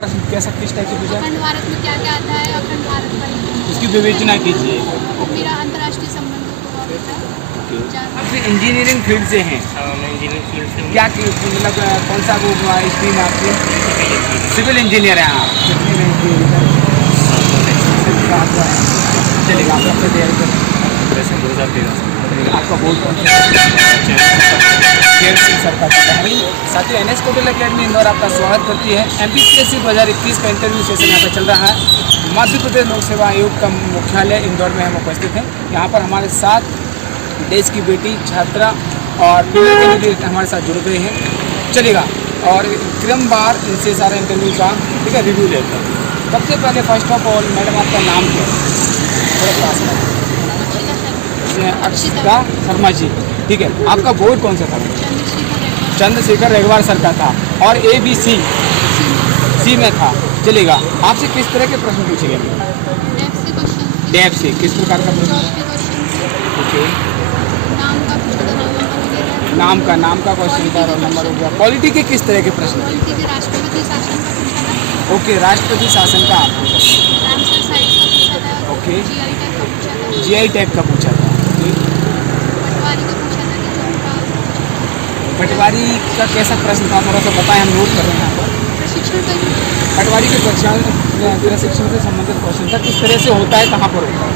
कैसा किस टाइप की पूजा? अखंड भारत में क्या क्या आता है? अखंड भारत का उसकी विवेचना कीजिए। मेरा अंतर्राष्ट्रीय संबंधों को होता है। आप इंजीनियरिंग फील्ड से हैं? हाँ, मैं इंजीनियरिंग फील्ड से हूँ। क्या मतलब कौन सा वो स्ट्रीम आपकी? सिविल इंजीनियर हैं आप? चलेगा, आप अपनी तैयारी करें। वैसे 2013 आपका बोर्ड कौन सा? सरकार का है। साथियों, NS कोटल अकेडमी इंदौर आपका स्वागत करती है। MPSC 2021 का इंटरव्यू सेशन यहाँ पर चल रहा है। मध्य प्रदेश लोक सेवा आयोग का मुख्यालय इंदौर में हम उपस्थित हैं। यहाँ पर हमारे साथ देश की बेटी छात्रा और फीमेल कैंडिडेट हमारे साथ जुड़ गए हैं। चलेगा, और क्रमवार इनसे सारा इंटरव्यू का ठीक है रिव्यू लेते हैं। सबसे पहले फर्स्ट ऑफ ऑल मैडम, आपका नाम क्या है? अक्षिता शर्मा जी, ठीक है। आपका बोर्ड कौन सा था? चंद्रशेखर रेगवार सर का था। और ABC सी में था। चलेगा, आपसे किस तरह के प्रश्न पूछे गए? डैप से किस प्रकार का प्रश्न? ओके, नाम का क्वेश्चन था, रोल नंबर हो गया। पॉलिटी के किस तरह के प्रश्न? ओके, राष्ट्रपति शासन का आप पूछा। ओके, GI टैग का पूछा था। पटवारी का कैसा प्रश्न था, थोड़ा सा बताएं, हम नोट कर रहे हैं यहाँ पर। पटवारी के प्रशिक्षण से संबंधित क्वेश्चन था, किस तरह से होता है, कहाँ पर होता है?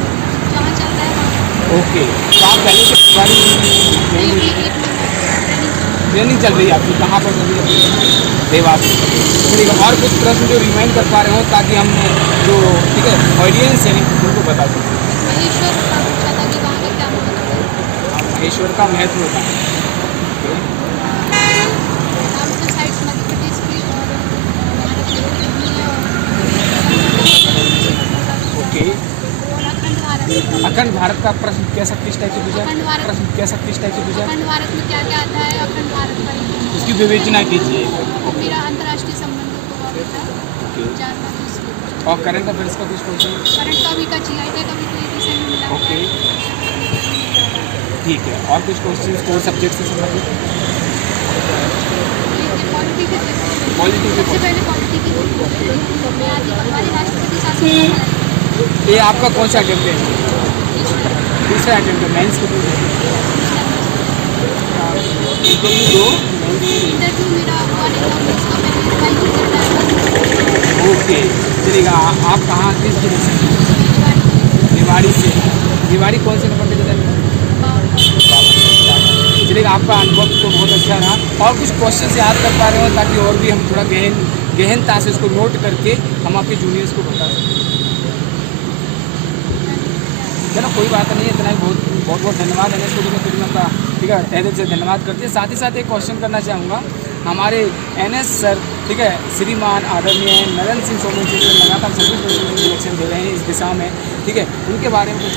ओके, तो आप पहले से पटवारी ट्रेनिंग चल रही है आपकी, कहाँ पर चल रही है? देवास। ठीक है, और कुछ प्रश्न जो रिमाइंड कर पा रहे हो ताकि हम जो ठीक है ऑडियंस है उनको बता दें। महेश्वर का महत्व होता है। ओके, अखंड भारत का प्रश्न कैसा किस टाइप की पूजा? प्रश्न कैसा किस टाइप की पूजा? अखंड भारत में क्या क्या आता है? अखंड भारत का उसकी विवेचना कीजिए। मेरा अंतर्राष्ट्रीय संबंधों को होता है। और करंट अफेयर्स का कुछ क्वेश्चन? करंट का भी का GI टैग का भी कोई रिसेंट मिला है। ओके, ठीक है। और कुछ क्वेश्चन कोर सब्जेक्ट से संबंधित? पॉलिटी के सबसे पहले पॉलिटी की हमारे राष्ट्रपति शासन। ये आपका कौन सा अटेम्प्ट है? दूसरा अटेम्प्ट है। मेंस के इंटरव्यू मेरा ओके, चलेगा। आप कहाँ किस जिले से? निवाड़ी से। निवाड़ी कौन से नंबर पे जाता है? चलेगा, आपका अनुभव तो बहुत अच्छा रहा। और कुछ क्वेश्चन से याद कर पा रहे हो ताकि और भी हम थोड़ा गहनता से इसको नोट करके हम आपके जूनियर्स को बता सकें। चलो, कोई बात नहीं है, इतना ही बहुत धन्यवाद NS कोटल अकेडमी का, ठीक है, तहे दिल से धन्यवाद करते हैं। साथ ही साथ एक क्वेश्चन करना चाहूँगा, हमारे NS सर ठीक है श्रीमान आदरणीय नरेंद्र सिंह सोमेन जी लगातार सभी सिलेक्शन दे रहे हैं इस दिशा में, ठीक है, उनके बारे में कुछ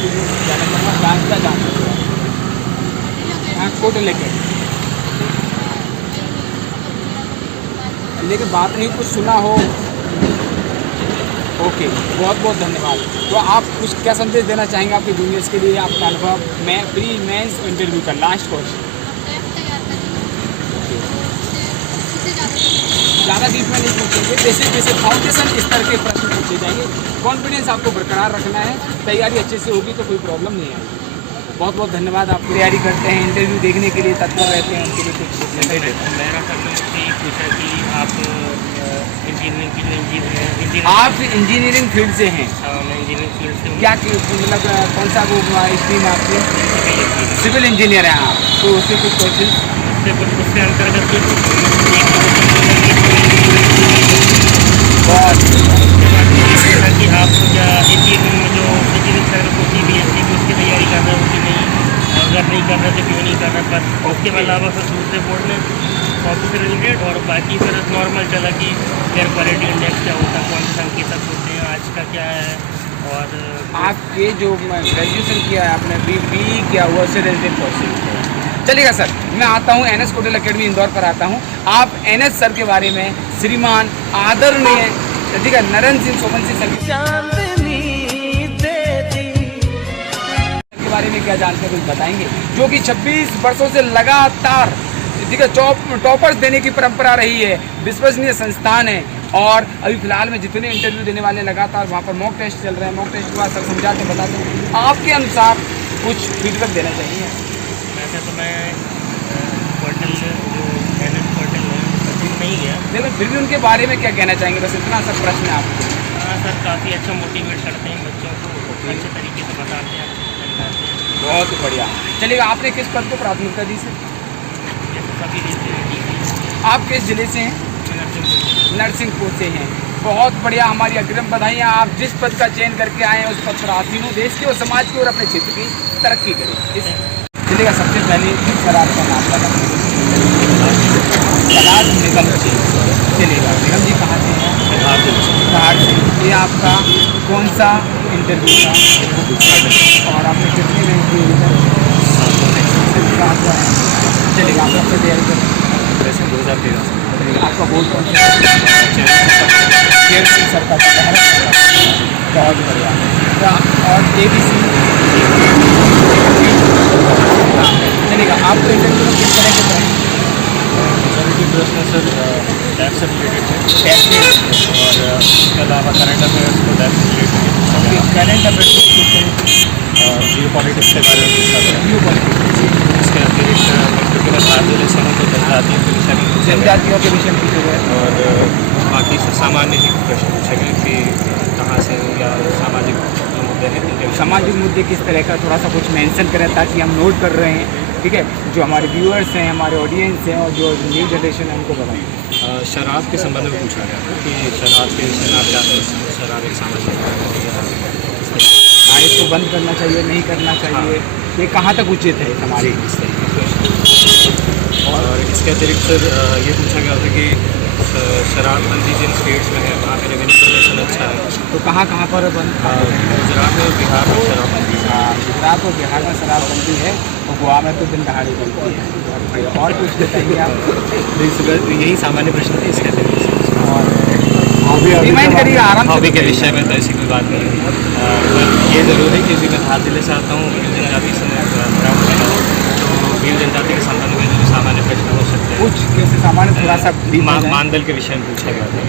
जानना चाहूँगा। जान कोटल अकेडमी लेकिन बात नहीं कुछ सुना हो। ओके, बहुत बहुत धन्यवाद। तो आप कुछ क्या संदेश देना चाहेंगे आपके जूनियर्स के लिए, आपका अनुभव मैं प्री मेंस इंटरव्यू का लास्ट क्वेश्चन? ज़्यादा डीप में नहीं पूछेंगे, जैसे फाउंडेशन स्तर के प्रश्न पूछे जाएंगे। कॉन्फिडेंस आपको बरकरार रखना है, तैयारी अच्छे से होगी तो कोई प्रॉब्लम नहीं आएगी। बहुत बहुत धन्यवाद। आप तैयारी करते हैं, इंटरव्यू देखने के लिए तत्पर रहते हैं, उनके लिए कुछ मेरा सर पूछा कि आप इंजीनियरिंग आप इंजीनियरिंग फील्ड से हैं? हाँ, मैं इंजीनियरिंग फील्ड से हूँ। क्या मतलब कौन सा वो स्ट्रीम आपकी? सिविल इंजीनियर हैं आप? तो उसके कुछ क्वेश्चन उसके अंतर्गत बहुत कि आप क्या इंजीनियरिंग में जो इंजीनियरिंग सर्विस होती है BSc की, उसकी तैयारी कर रहे हो कि नहीं? अगर नहीं कर रहे तो क्यों नहीं कर रहे? पर उसके अलावा फिर दूसरे बोर्ड में कॉपी से रिलेटेड और बाकी फिर नॉर्मल चला कि एयर क्वालिटी इंडेक्स क्या होता है, कौन से संकेतक होते हैं, आज का क्या है। और आपके जो ग्रेजुएशन किया है आपने बी क्या हुआ उससे रिलेटेड क्वेश्चन? चलिएगा सर, मैं आता हूँ NS कोटल अकेडमी इंदौर पर आता हूँ। आप NS सर के बारे में श्रीमान आदरणीय ठीक है नरेंद्र सिंह सोमेन सर के बारे में क्या जानते हैं, कुछ बताएंगे? जो कि 26 वर्षों से लगातार ठीक है टॉपर्स देने की परंपरा रही है, विश्वसनीय संस्थान है, और अभी फिलहाल में जितने इंटरव्यू देने वाले लगातार वहाँ पर मॉक टेस्ट चल रहे हैं, मॉक टेस्ट के बाद सर समझाते बताते हैं, आपके अनुसार कुछ फीडबैक देना चाहिए। वैसे तो मैं पोर्टल जो NS पोर्टल है उसमें नहीं गया, लेकिन फिर भी उनके बारे में क्या कहना चाहेंगे, बस इतना सा प्रश्न है आपको। हाँ सर, काफ़ी अच्छा मोटिवेट करते हैं बच्चों को, अच्छे तरीके से बताते हैं, समझाते हैं। बहुत बढ़िया। चलिएगा, आपने किस पद को प्राथमिकता दी सर? जैसे सभी देते हैं DP, आप किस जिले से हैं? नरसिंहपुर। नरसिंहपुर से हैं। बहुत बढ़िया, हमारी अग्रिम बधाइयाँ। आप जिस पद का चयन करके आए हैं उस पद पर आसीन हो, देश के और समाज की और अपने क्षेत्र की तरक्की करें। इस चलिएगा, सबसे पहले सर आपका नाम बताइए। कलाश निगम जी। चलिएगा, निगम जी कहाँ से हैं? बिहार से। ये आपका कौन सा इंटरव्यू था और आपने कितने मिनट की चलिएगा, आप कब से तैयारी करें? 2013 आपका बोर्ड कौन सा चेयरमैन सर का बहुत बढ़िया। और ABC चलिएगा, आपको इंटरव्यू में किस तरह के करें? मेजॉरिटी प्रश्न सर टैक्स से रिलेटेड है टैक्स और इसके अलावा करंट अफेयर्स को टैक्स से रिलेटेड करंट अफेयर्स जियो पॉलिटिक्स के बारे में पूछा गया। न्यू पॉलिटिक्स, इसके अतिरिक्त क्योंकि भारतीय लिस्टों को जनजातीय के विषय में पूछा गया जनजातियों के विषय में पूछे गए और बाकी से सामान्य ही प्रश्न पूछे गए कि कहाँ से या सामाजिक मुद्दे हैं उनके विषय में। सामाजिक मुद्दे किस तरह का, थोड़ा सा कुछ मेंशन करें ताकि हम नोट कर रहे हैं, ठीक है, जो हमारे व्यूअर्स हैं, हमारे ऑडियंस हैं और जो न्यू जनरेशन है उनको बताएं। शराब के संबंध में पूछा गया था कि शराब के विषय में आप क्या सोचते हैं, शराब एक सामाजिक हाँ, इसको बंद करना चाहिए, नहीं करना चाहिए, ये कहाँ तक उचित है हमारे इस तरीके के प्रश्न। और इसके अतिरिक्त सर ये पूछा गया था कि शराबबंदी जिन स्टेट्स में है वहाँ पे रेवेन्यू जनरेशन अच्छा है, तो कहाँ कहाँ पर बंद? गुजरात में और बिहार में शराबबंदी है। गुजरात और बिहार में शराबबंदी है और गोवा में तो दिन दहाड़ी बनती है। और कुछ बताइए आप। यही सामान्य प्रश्न थे। इसके अतिरिक्त और रिमाइंड करिए आराम हॉबी से। के विषय में तो ऐसी कोई बात नहीं है, पर ये ज़रूर है कि मैं धार जिले से आता हूँ, भील जनजाति से बिलोंग करता हूँ, तो भील जनजाति के संबंध में जो सामान्य प्रश्न हो सकते हैं कुछ कैसे सामान्य थोड़ा सा मानदल के विषय में पूछा गया था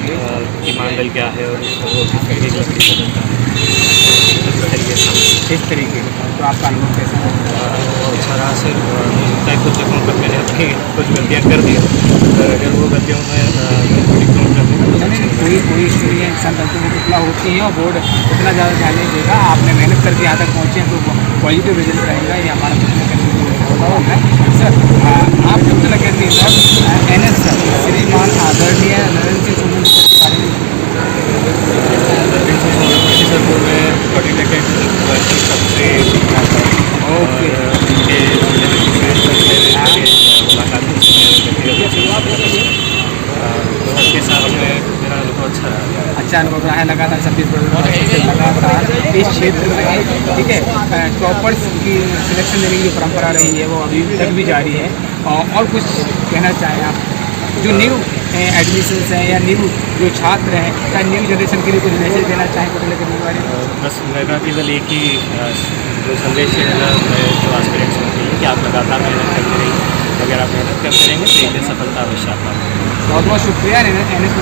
कि मानदल क्या है और वो किस तरीके की लकड़ी से बनता है, इस तरीके का, तो आपका अनुभव कैसा है? और सरासर मुझे लगता है कुछ जगहों पर मैंने अपनी कुछ गलतियाँ कर दी, अगर वो गलतियों में थोड़ी कम कर दूँ। कोई स्टोरी है, इंसान गलती में कितना होती है और बोर्ड उतना ज़्यादा ध्यान नहीं देगा। आपने मेहनत करके यहाँ तक पहुँचे हैं तो पॉजिटिव रिजल्ट रहेगा, ये हमारा कुछ ना करने है। सर आप कुछ ना कहते हैं NS सर श्रीमान आदरणीय नरेंद्र सिंह सोनम सर के बारे में मिर्जापुर में कोऑर्डिनेटेड सबसे ओके उनके मुलाकात के साथ में मेरा अनुभव अच्छा रहा। अच्छा अनुभव रहा है। लगातार 26 लगातार इस क्षेत्र में, ठीक है, टॉपर्स की सिलेक्शन देने की जो परंपरा रही है वो अभी तक भी जारी है। और कुछ कहना चाहें आप, जो न्यू एडमिशन्स हैं या न्यू जो छात्र हैं या न्यू जनरेशन के लिए कुछ मैसेज देना चाहें कुछ लेकर के बारे में? बस मेरा केवल एक ही जो संदेश है जो एस्पिरेंट्स होती है कि आप लगातार मेहनत करते रहिए, अगर आप मेहनत करते रहेंगे तो एक दिन सफलता अवश्य आपका। बहुत बहुत शुक्रिया NS